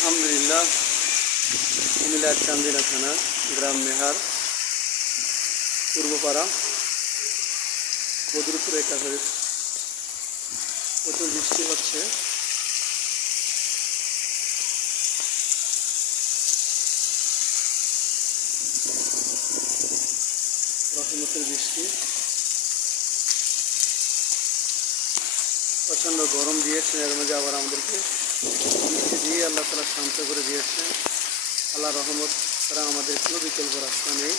আলহামদুলিল্লাহ, কুমিল্লার চান্দিনা থানা, গ্রাম মেহার, পূর্বপাড়া, বদরপুর একাধারে প্রচুর বৃষ্টি হচ্ছে। রহমতের বৃষ্টি, প্রচণ্ড গরম দিয়েছে, এর মধ্যে আবার আমাদেরকে বৃষ্টি দিয়ে আল্লাহ তাআলা শান্ত করে দিয়েছে। আল্লাহ রহমত ছাড়া আমাদের কোনো বিকল্প রাস্তা নেই।